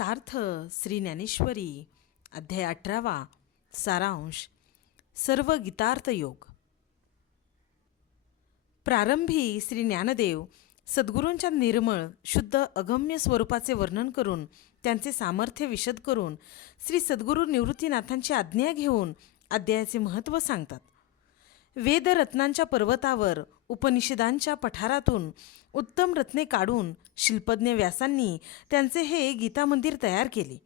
सार्थ श्री ज्ञानेश्वरी अध्याय 18 सारांश सर्व गीतार्थ योग. प्रारंभी श्री ज्ञानदेव सद्गुरूंच्या निर्मळ शुद्ध अगम्य स्वरूपाचे वर्णन करून त्यांचे सामर्थ्य विशद करून श्री सद्गुरू निवृत्तीनाथांची आज्ञा घेऊन अध्यायाचे महत्त्व सांगतात. वेदरत्नांच्या पर्वतावर उपनिषदांच्या पठारातून उत्तम रत्ने काढून शिल्पज्ञ व्यासांनी त्यांचे हे गीता मंदिर तयार केले.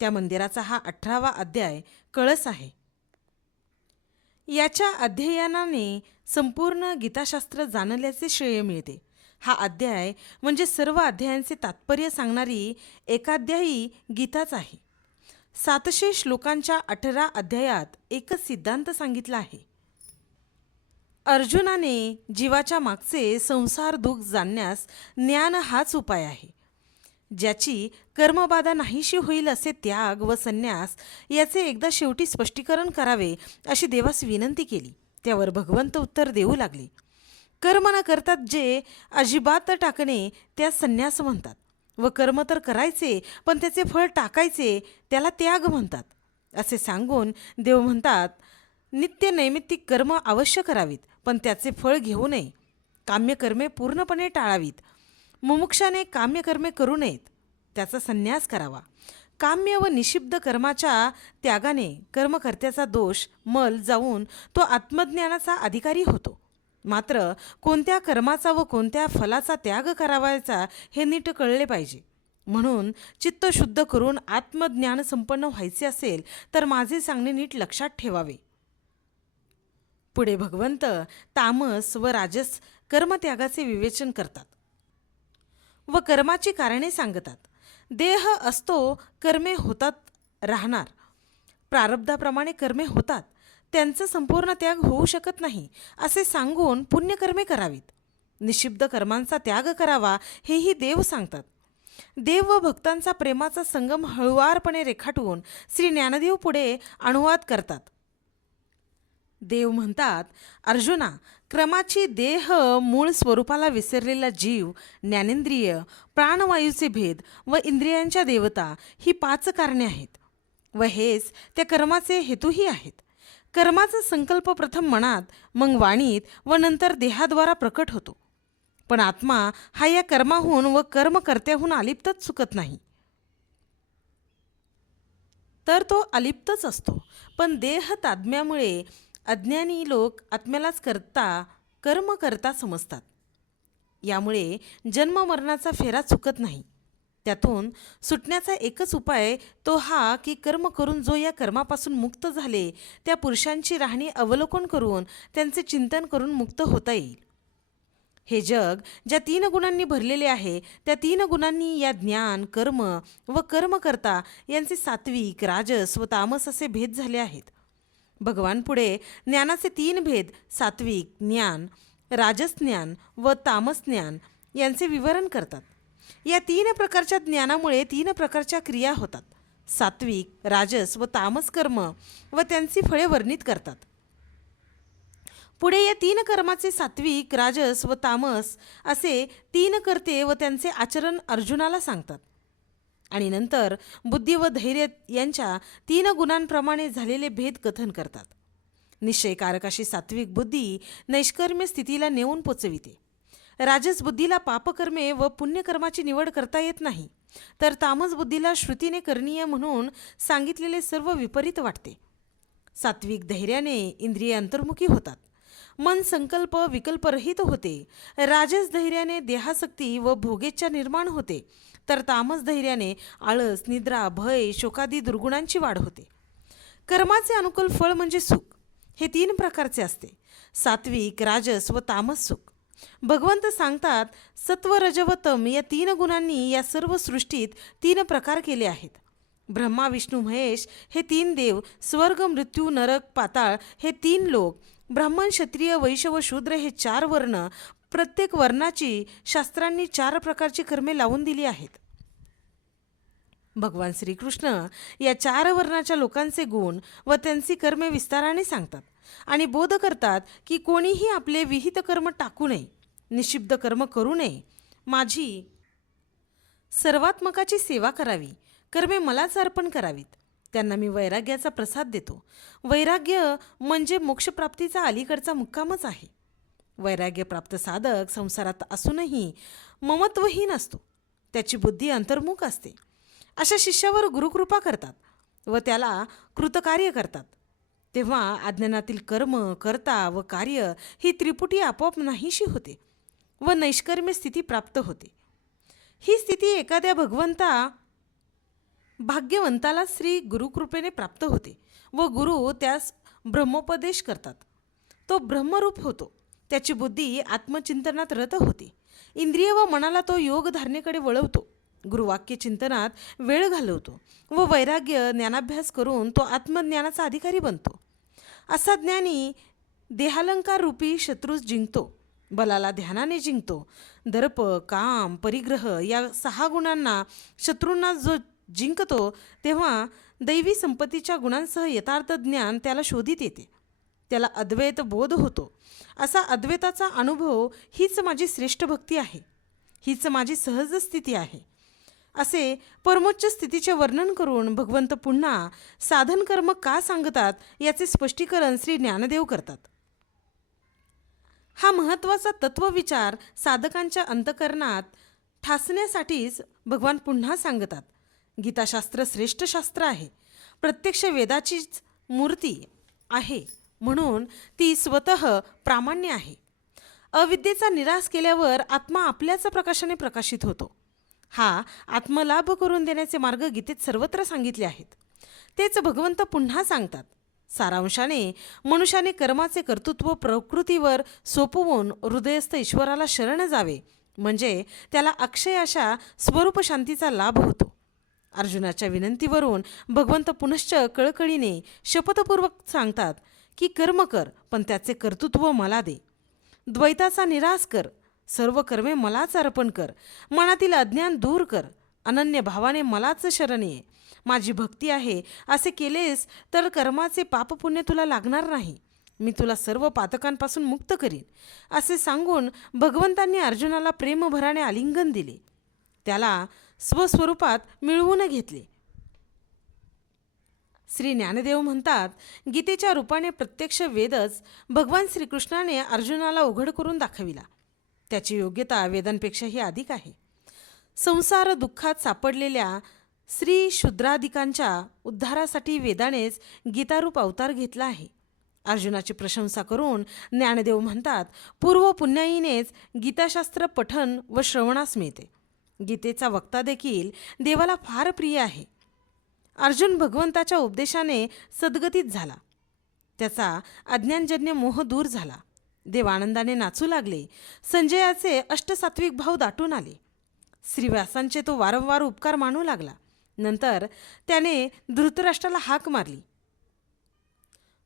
त्या मंदिराचा हा 18वा अध्याय कळस आहे. याच्या अध्ययनाने संपूर्ण गीताशास्त्र जाणल्याचे श्रेय मिळते. हा अध्याय म्हणजे सर्व अध्यायांचे तात्पर्य सांगणारी एकाध्यायी गीताच आहे. 700 श्लोकांच्या 18 अध्यायात एकच सिद्धांत सांगितला आहे. अर्जुनाने जीवाच्या मागचे संसार दुःख जाणण्यास ज्ञान हाच उपाय आहे. ज्याची कर्मबाधा नाहीशी होईल असे त्याग व संन्यास याचे एकदा शेवटी स्पष्टीकरण करावे अशी देवास विनंती केली. त्यावर भगवंत उत्तर देऊ लागले. कर्म न करतात जे अजिबात टाकणे त्यास संन्यास म्हणतात व कर्म तर करायचे पण त्याचे फळ टाकायचे त्याला त्याग म्हणतात असे सांगून देव म्हणतात, नित्य नैमित्तिक कर्म अवश्य करावीत पण त्याचे फळ घेऊ नये. काम्यकर्मे पूर्णपणे टाळावीत. मुमुक्षाने काम्यकर्मे करू नयेत. त्याचा संन्यास करावा. काम्य व निषिद्ध कर्माच्या त्यागाने कर्मकर्त्याचा दोष मल जाऊन तो आत्मज्ञानाचा अधिकारी होतो. मात्र कोणत्या कर्माचा व कोणत्या फलाचा त्याग करावायचा हे नीट कळले पाहिजे. म्हणून चित्त शुद्ध करून आत्मज्ञान संपन्न व्हायचे असेल तर माझे सांगणे नीट लक्षात ठेवावे. पुढे भगवंत तामस व राजस कर्मत्यागाचे विवेचन करतात व कर्माची कारणे सांगतात. देह असतो कर्मे होतात राहणार. प्रारब्धाप्रमाणे कर्मे होतात. त्यांचा संपूर्ण त्याग होऊ शकत नाही असे सांगून पुण्यकर्मे करावीत. निषिद्ध कर्मांचा त्याग करावा हेही देव सांगतात. देव व भक्तांचा प्रेमाचा संगम हळुवारपणे रेखाटून श्री ज्ञानदेव पुढे अनुवाद करतात. देव म्हणतात, अर्जुना, क्रमाची देह मूळ स्वरूपाला विसरलेला जीव, ज्ञानेंद्रिय, प्राणवायूचे भेद व इंद्रियांच्या देवता ही 5 कारणे आहेत व हेच त्या कर्माचे हेतूही आहेत. कर्माचा संकल्प प्रथम मनात, मग वाणीत व नंतर देहाद्वारा प्रकट होतो. पण आत्मा हा या कर्माहून व कर्मकर्त्याहून अलिप्तच चुकत नाही. तर तो अलिप्तच असतो. पण देह ताद्म्यामुळे अज्ञानी लोक आत्म्यालाच कर्म करता समजतात. यामुळे जन्ममरणाचा फेरा चुकत नाही. त्यातून सुटण्याचा एकच उपाय तो हा की कर्म करून जो या कर्मापासून मुक्त झाले त्या पुरुषांची राहणी अवलोकन करून त्यांचे चिंतन करून मुक्त होता येईल. हे जग ज्या 3 गुणांनी भरलेले आहे त्या 3 गुणांनी या ज्ञान, कर्म व कर्मकर्ता यांचे सात्विक, राजस व तामस असे भेद झाले आहेत. भगवान पुढे ज्ञानाचे 3 भेद सात्विक ज्ञान, राजस ज्ञान व तामस ज्ञान यांचे विवरण करतात. या 3 प्रकारच्या ज्ञानामुळे 3 प्रकारच्या क्रिया होतात. सात्विक, राजस व तामस कर्म व त्यांची फळे वर्णित करतात. पुढे या 3 कर्माचे सात्विक, राजस व तामस असे 3 कर्ते व त्यांचे आचरण अर्जुनाला सांगतात. आणि नंतर बुद्धी व धैर्य यांच्या 3 गुणांप्रमाणे झालेले भेद कथन करतात. निश्चयकारक अशी सात्विक बुद्धी नैष्कर्म्य स्थितीला नेऊन पोचविते. राजस बुद्धीला पापकर्मे व पुण्यकर्माची निवड करता येत नाही. तर तामस बुद्धीला श्रुतीने करणीय म्हणून सांगितलेले सर्व विपरीत वाटते. सात्विक धैर्याने इंद्रिय अंतर्मुखी होतात. मन संकल्प विकल्परहित होते. राजस धैर्याने देहासक्ती व भोगेच्छा निर्माण होते. तर तामस धैर्याने आळस, निद्रा, भय, शोकादी दुर्गुणांची वाढ होते. कर्माचे अनुकूल फळ म्हणजे सुख. हे 3 प्रकारचे असते. सात्विक, राजस व तामस सुख. भगवंत सांगतात, सत्व, रज व तम या 3 गुणांनी या सर्व सृष्टीत 3 प्रकार केले आहेत. ब्रह्मा, विष्णू, महेश हे 3 देव, स्वर्ग, मृत्यू, नरक, पाताळ हे 3 लोक, ब्राह्मण, क्षत्रिय, वैश्य व शूद्र हे 4 वर्ण. प्रत्येक वर्णाची शास्त्रांनी 4 प्रकारची कर्मे लावून दिली आहेत. भगवान श्रीकृष्ण या 4 वर्णाच्या लोकांचे गुण व त्यांची कर्मे विस्ताराने सांगतात आणि बोध करतात की कोणीही आपले विहित कर्म टाकू नये, निषिद्ध कर्म करू नये. माझी सर्वात्मकाची सेवा करावी, कर्मे मलाच अर्पण करावीत. त्यांना मी वैराग्याचा प्रसाद देतो. वैराग्य म्हणजे मोक्षप्राप्तीचा अलीकडचा मुक्कामच आहे. वैराग्यप्राप्त साधक संसारात असूनही ममत्वहीन असतो. त्याची बुद्धी अंतर्मुख असते. अशा शिष्यावर गुरुकृपा करतात व त्याला कृतकार्य करतात. तेव्हा अज्ञानातील कर्म, कर्ता व कार्य ही त्रिपुटी आपोआप नाहीशी होते व नैष्कर्म्य स्थिती प्राप्त होते. ही स्थिती एखाद्या भाग्यवंताला श्री गुरुकृपेने प्राप्त होते व गुरु त्यास ब्रह्मोपदेश करतात. तो ब्रह्मरूप होतो. त्याची बुद्धी आत्मचिंतनात रत होते. इंद्रिय व मनाला तो योगधारणेकडे वळवतो. गुरुवाक्य चिंतनात वेळ घालवतो व वैराग्य ज्ञानाभ्यास करून तो आत्मज्ञानाचा अधिकारी बनतो. असा ज्ञानी देहालंकार रूपी शत्रूस जिंकतो. बलाला ध्यानाने जिंकतो. दर्प, काम, परिग्रह या 6 गुणांना शत्रूंना जो जिंकतो तेव्हा दैवी संपत्तीच्या गुणांसह यथार्थ ज्ञान त्याला शोधित येते. त्याला अद्वैत बोध होतो. असा अद्वैताचा अनुभव हीच माझी श्रेष्ठ भक्ती आहे, हीच माझी सहज स्थिती आहे, असे परमोच्च स्थितीचे वर्णन करून भगवंत पुन्हा साधन कर्म का सांगतात याचे स्पष्टीकरण श्री ज्ञानदेव करतात. हा महत्त्वाचा तत्वविचार साधकांच्या अंतःकरणात ठासण्यासाठीच भगवान पुन्हा सांगतात. गीताशास्त्र श्रेष्ठ शास्त्र आहे. प्रत्यक्ष वेदाचीच मूर्ती आहे म्हणून ती स्वतः प्रामाण्य आहे. अविद्येचा निराश केल्यावर आत्मा आपल्याच प्रकाशाने प्रकाशित होतो. हा आत्मलाभ करून देण्याचे मार्ग गीतेत सर्वत्र सांगितले आहेत. तेच भगवंत पुन्हा सांगतात. सारांशाने मनुष्याने कर्माचे कर्तृत्व प्रकृतीवर सोपवून हृदयस्थ ईश्वराला शरण जावे म्हणजे त्याला अक्षय अशा स्वरूप शांतीचा लाभ होतो. अर्जुनाच्या विनंतीवरून भगवंत पुनश्च कळकळीने शपथपूर्वक सांगतात की कर्म कर पण त्याचे कर्तृत्व मला दे. द्वैताचा निराश कर. सर्व कर्मे मलाच अर्पण कर. मनातील अज्ञान दूर कर. अनन्य भावाने मलाच शरण ये. माझी भक्ती आहे असे केलेस तर कर्माचे पापपुण्य तुला लागणार नाही. मी तुला सर्व पातकांपासून मुक्त करीन असे सांगून भगवंतांनी अर्जुनाला प्रेमभराने आलिंगन दिले. त्याला स्वस्वरूपात मिळवून घेतले. श्री ज्ञानदेव म्हणतात, गीतेच्या रूपाने प्रत्यक्ष वेदच भगवान श्रीकृष्णाने अर्जुनाला उघड करून दाखविला. त्याची योग्यता वेदांपेक्षाही अधिक आहे. संसार दुःखात सापडलेल्या श्री शूद्रादिकांच्या उद्धारासाठी वेदानेच गीतारूप अवतार घेतला आहे. अर्जुनाची प्रशंसा करून ज्ञानदेव म्हणतात, पूर्व पुण्याईनेच गीताशास्त्र पठन व श्रवणास मिळते. गीतेचा वक्ता देखील देवाला फार प्रिय आहे. अर्जुन भगवंताच्या उपदेशाने सद्गतीत झाला. त्याचा अज्ञानजन्य मोह दूर झाला. देव आनंदाने नाचू लागले. संजयाचे अष्टसात्विक भाव दाटून आले. श्रीव्यासांचे तो वारंवार उपकार मानू लागला. नंतर त्याने धृतराष्ट्राला हाक मारली.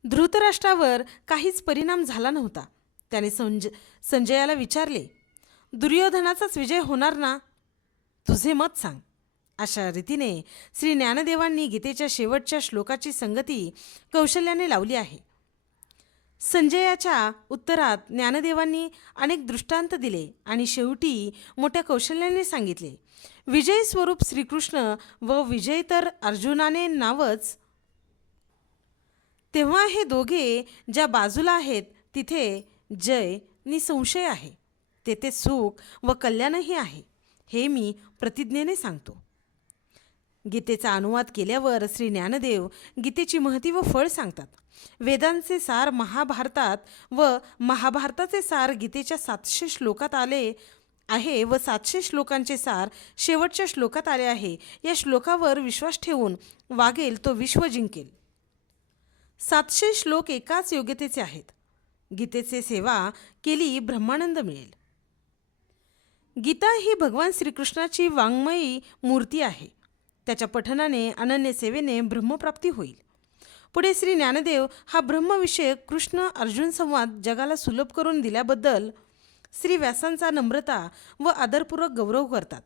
धृतराष्ट्रावर काहीच परिणाम झाला नव्हता. त्याने संजयाला विचारले, दुर्योधनाचाच विजय होणार ना? तुझे मत सांग. अशा रीतीने श्री ज्ञानदेवांनी गीतेच्या शेवटच्या श्लोकाची संगती कौशल्याने लावली आहे. संजयाच्या उत्तरात ज्ञानदेवांनी अनेक दृष्टांत दिले आणि शेवटी मोठ्या कौशल्याने सांगितले, विजय स्वरूप श्रीकृष्ण व विजय तर अर्जुनाने नावच. तेव्हा हे दोघे ज्या बाजूला आहेत तिथे जय निसंशय आहे. तेथे सुख व कल्याणही आहे. हे मी प्रतिज्ञेने सांगतो. गीतेचा अनुवाद केल्यावर श्री ज्ञानदेव गीतेची महती व फळ सांगतात. वेदांचे सार महाभारतात व महाभारताचे सार गीतेच्या 700 श्लोकात आले आहे व 700 श्लोकांचे सार शेवटच्या श्लोकात आले आहे. या श्लोकावर विश्वास ठेवून वागेल तो विश्व जिंकेल. 700 श्लोक एकाच योग्यतेचे आहेत. गीतेचे सेवा केली ब्रह्मानंद मिळेल. गीता ही भगवान श्रीकृष्णाची वाङ्मयी मूर्ती आहे. त्याच्या पठनाने अनन्य सेवेने ब्रह्मप्राप्ती होईल. पुढे श्री ज्ञानदेव हा ब्रह्मविषयक कृष्ण अर्जुन संवाद जगाला सुलभ करून दिल्याबद्दल श्री व्यासांचा नम्रता व आदरपूर्वक गौरव करतात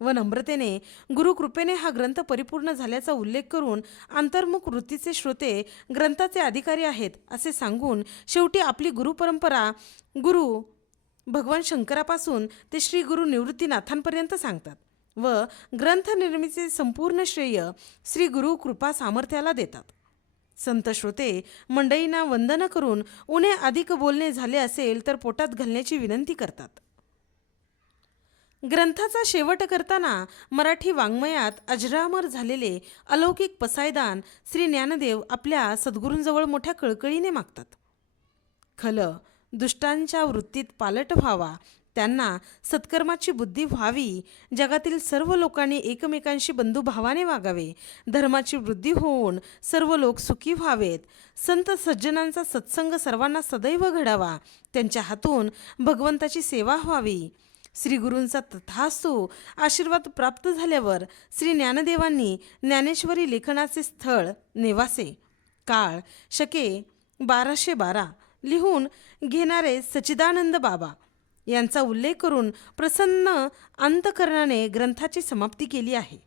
व नम्रतेने गुरुकृपेने हा ग्रंथ परिपूर्ण झाल्याचा उल्लेख करून अंतर्मुख वृत्तीचे श्रोते ग्रंथाचे अधिकारी आहेत असे सांगून शेवटी आपली गुरुपरंपरा गुरु भगवान शंकरापासून ते श्री गुरु निवृत्तीनाथांपर्यंत सांगतात व ग्रंथ निर्मितीचे संपूर्ण श्रेय श्री गुरु कृपा सामर्थ्याला देतात. संत श्रोते मंडळींना वंदन करून उणे अधिक बोलणे झाले असेल तर पोटात घालण्याची विनंती करतात. ग्रंथाचा शेवट करताना मराठी वाङ्मयात अजरामर झालेले अलौकिक पसायदान श्री ज्ञानदेव आपल्या सद्गुरूंजवळ मोठ्या कळकळीने मागतात. खल दुष्टांच्या वृत्तीत पालट व्हावा, त्यांना सत्कर्माची बुद्धी व्हावी, जगातील सर्व लोकांनी एकमेकांशी बंधुभावाने वागावे, धर्माची वृद्धी होऊन सर्व लोक सुखी व्हावेत, संत सज्जनांचा सत्संग सर्वांना सदैव घडावा, त्यांच्या हातून भगवंताची सेवा व्हावी. श्री गुरूंचा तथास्तु आशीर्वाद प्राप्त झाल्यावर श्री ज्ञानदेवांनी ज्ञानेश्वरी लेखनाचे स्थळ नेवासे काळ शके 1212 लिहून घेणारे सच्चिदानंद बाबा यांचा उल्लेख करून प्रसन्न अंतकरणाने ग्रंथाची समाप्ती केली आहे.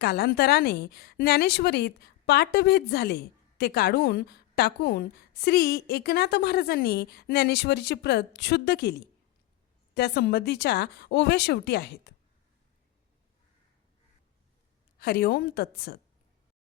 कालांतराने ज्ञानेश्वरीत पाठभेद झाले, ते काढून टाकून श्री एकनाथ महाराजांनी ज्ञानेश्वरीची प्रत शुद्ध केली. त्या संबंधीच्या ओव्या शेवटी आहेत. हरिओम तत्सत.